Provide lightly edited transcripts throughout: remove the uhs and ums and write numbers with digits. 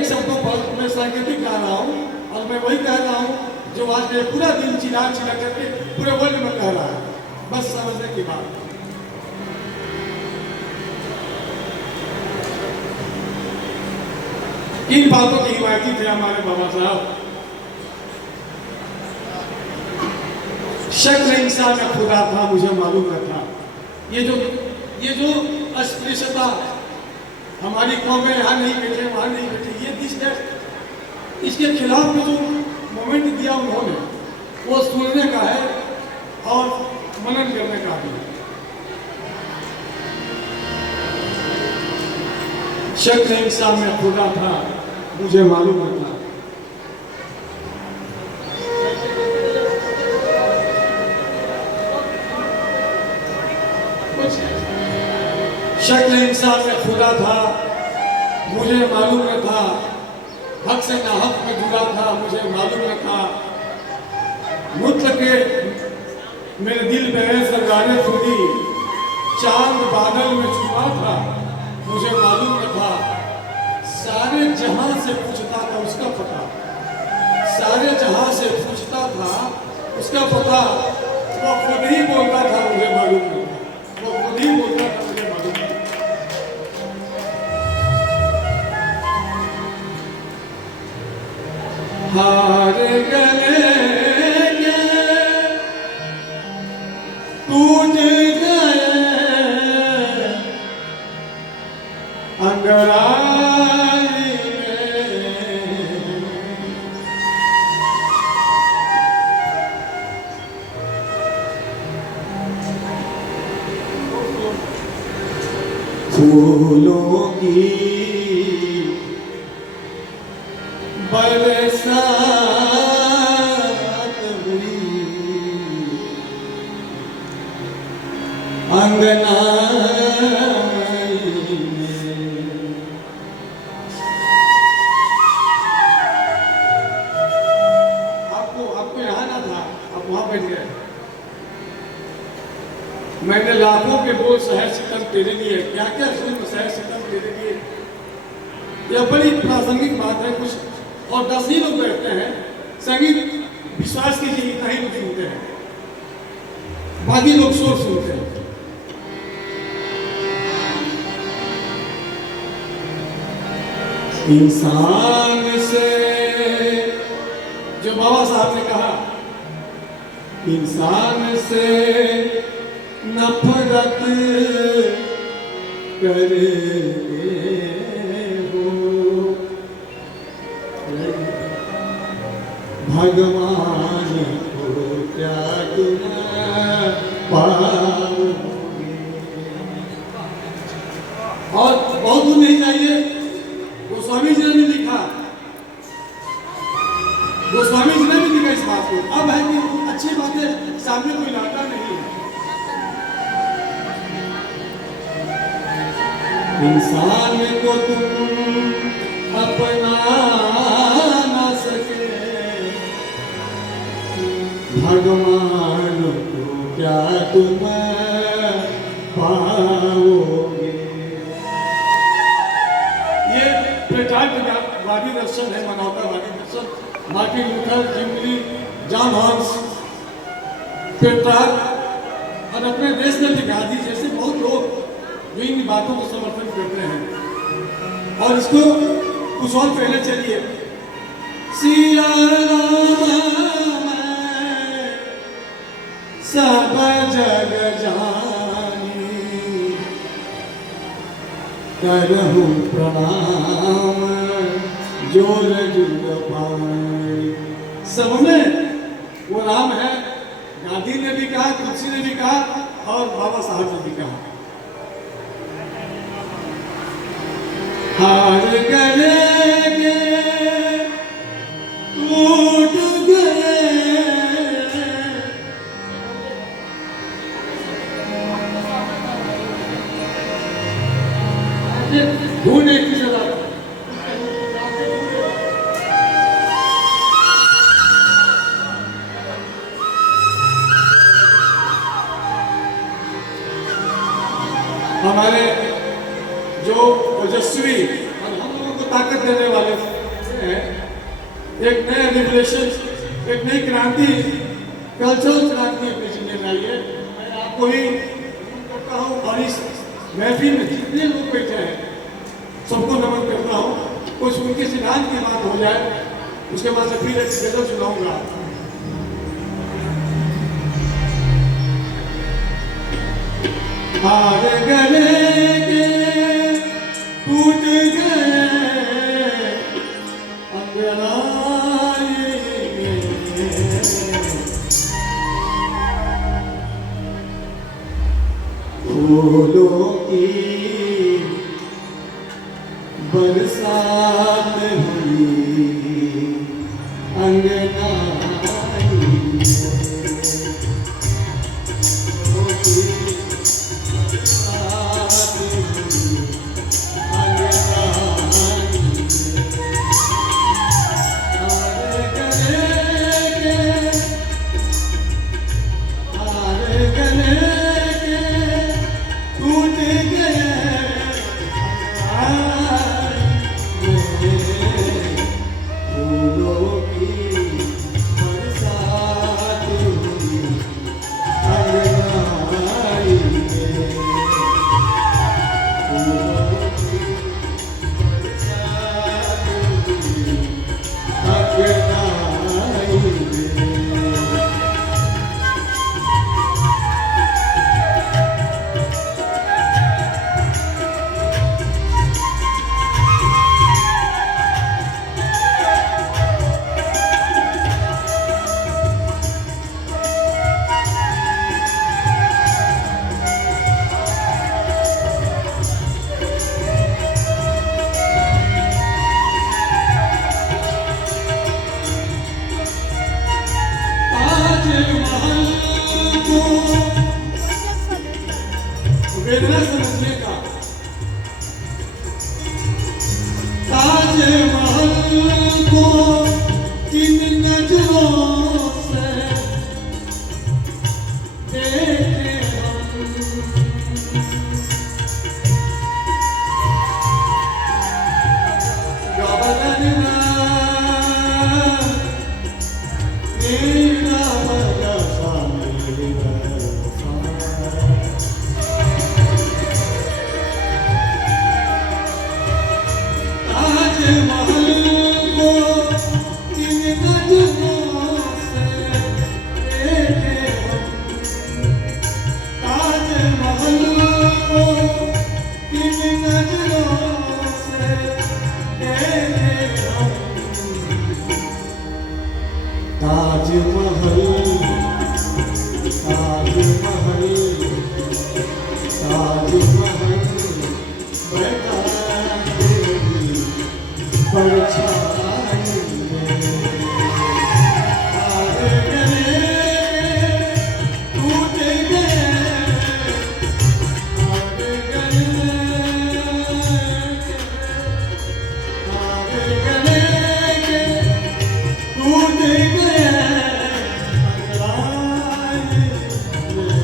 अनेक शब्दों पर मैं सांकेतिक गा रहा हूँ और मैं वही कह रहा हूँ जो आज मैं पूरा दिन चिल्ला चिल्ला करके पूरे वर्ल्ड में कह रहा है। बस समझने की बात। इन बातों की हिमायती थे हमारे बाबा साहब। शक नहीं इंसान में खुदा था, मुझे मालूम न था। ये जो अस्पृश्यता हमारी कौम में यहाँ नहीं बैठे वहाँ नहीं बैठे, ये इसके खिलाफ में जो मोमेंट दिया उन्होंने वो सुनने का है और मनन करने का भी। शक नहीं इंसान में खुदा था, मुझे मालूम न था। शक नहीं इंसान में खुदा था, मुझे मालूम न था। हक से ना हक में जुड़ा था, मुझे मालूम न था। मुतलक के मेरे दिल में सरगारे खुदी, चांद बादल में छुपा था, मुझे मालूम न था। सारे जहां से पूछता था उसका पता, सारे जहां से पूछता था उसका पता। वो खुद ही बोलता था मुझे मालूम न था, वो खुद ही बोलता था मुझे मालूम न था। हार गए टूट गए अंगड़ाई में, फूलों की बरसात हुई अंगना आपको यहाँ ना था, आप वहां बैठ गए। मैंने लाखों के बोल शहर सितम तेरे लिए, क्या क्या सुन शहर सितम तेरे लिए। यह बड़ी प्रासंगिक बात है। कुछ और 10 ही लोग बैठते हैं, संगीत विश्वास कीजिए इतना ही लोग सुनते हैं, बाकी लोग शोर सुनते हैं। इंसान से जो बाबा साहब ने कहा, इंसान से नफरत करे भगवान को क्या तुम पाओगे। और बहुत दूर नहीं जाइए, गोस्वामी जी ने भी लिखा, गोस्वामी जी ने भी लिखा इस बात को। अब है कि अच्छी बातें सामने कोई लाता नहीं है। इंसान को तुम अपना ना सके, भगवान को क्या तुम पाओगे। ये प्लेटोनिक दर्शन है, मानवतावादी दर्शन। Martin Luther, Zwingli, John Hobbes, Petrarch और अपने देश में भी गांधी जैसे बहुत लोग जो इन बातों को समर्थन करते हैं। और इसको कुछ और पहले चलिए। सिया राम सब जग जानी, करहु प्रणाम जोर जुग पाई। सब में वो राम है। गांधी ने भी कहा, तुलसी ने भी कहा और बाबा साहब ने भी कहा। हार गए टूट गए ढूंढे की जगह। हमारे जो ओजस्वी और हम लोगों को ताकत देने वाले कहते हैं एक नया रिवोल्यूशन, एक नई क्रांति, कल्चरल क्रांति अपनी जिंदगी में आई है। मैं आपको ही करता हूँ और इस महफिल में जितने लोग बैठे हैं सबको नमन करता हूँ। कुछ उनके सिद्धांत की बात हो जाए, उसके बाद से फिर एक गजल सुनाऊंगा। हार गले के टूट गए अंगड़ाई में, फूलों की बरसात हुई अंगनाई में, फूलों की बरसात हुई अंगनाई में। हार गले के टूट गए फूलों की बरसात हुई अंगनाई में, फूलों की बरसात हुई अंगनाई में। वेदना समझने का ताजमहल को किन नजरों से देखे हम, गबरना मेरा बरसा मेरा महल को किन नजरों से देखे हम, ताजमहल को किन नजरों से देखे हम, ताजमहल ताजमहल ताजमहल बैठा परछाई में। हार गले टूट गए, हार गले के टूट गए अंगड़ाई में,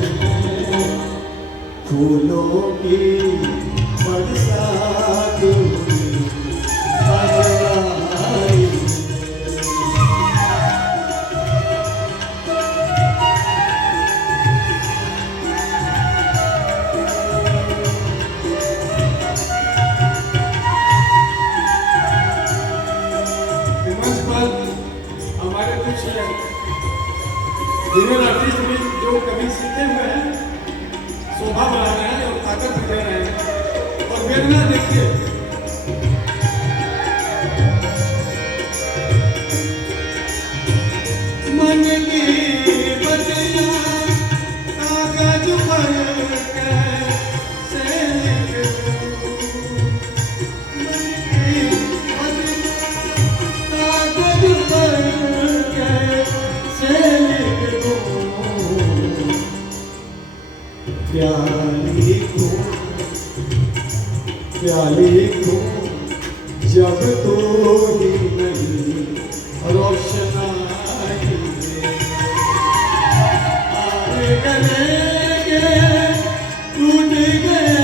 फूलों की बरसात हुई अंगड़ाई में। मंच पर हमारे कुछ विजुअल आर्टिस्ट भी जो कभी सीखे हुए हैं, शोभा बढ़ा रहे हैं और ताकत दे रहे हैं, और वेदना देखिए मन की बतिया कागज पर कैसे लिख दूं, मन की बतिया कागज पर कैसे लिख दूं, प्याली को जब तो ही नहीं रोशनाई में। हार गले के टूट गए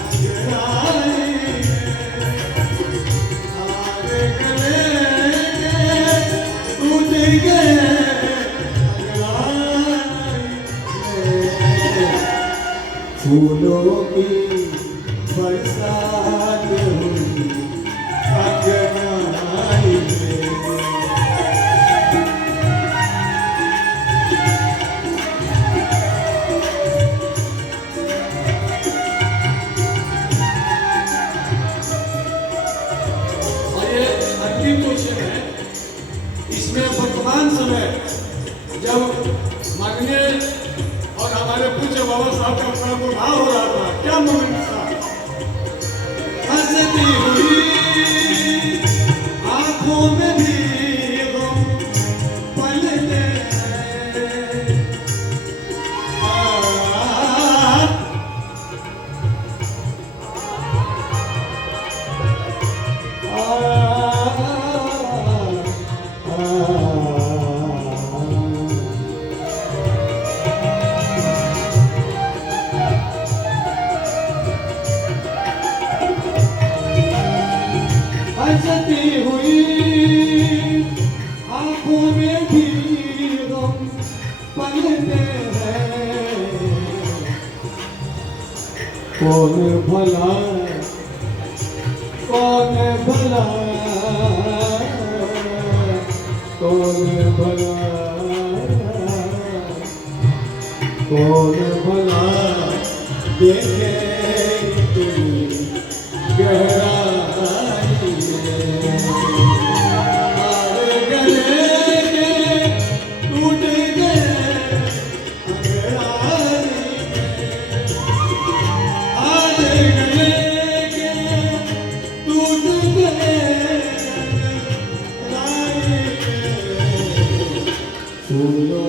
अंगड़ाई में, हार फूलों की बरसात हुई अंगनाई में। और ये अंतिम क्वेश्चन है, इसमें वर्तमान समय जब माननीय और हमारे पूज्य बाबा साहब का प्रादुर्भाव हो रहा था, क्या मोमेंट था? हंसती हुई आंखों में भी गम पलते हैं। हंसती हुई आंखों में भी गम पलते हैं। कौन भला कौन भला कौन भला कौन भला देखे इतनी गहराई में। हार गले के टूट गए अंगड़ाई में। हार गले के टूट गए अंगड़ाई में। फूलों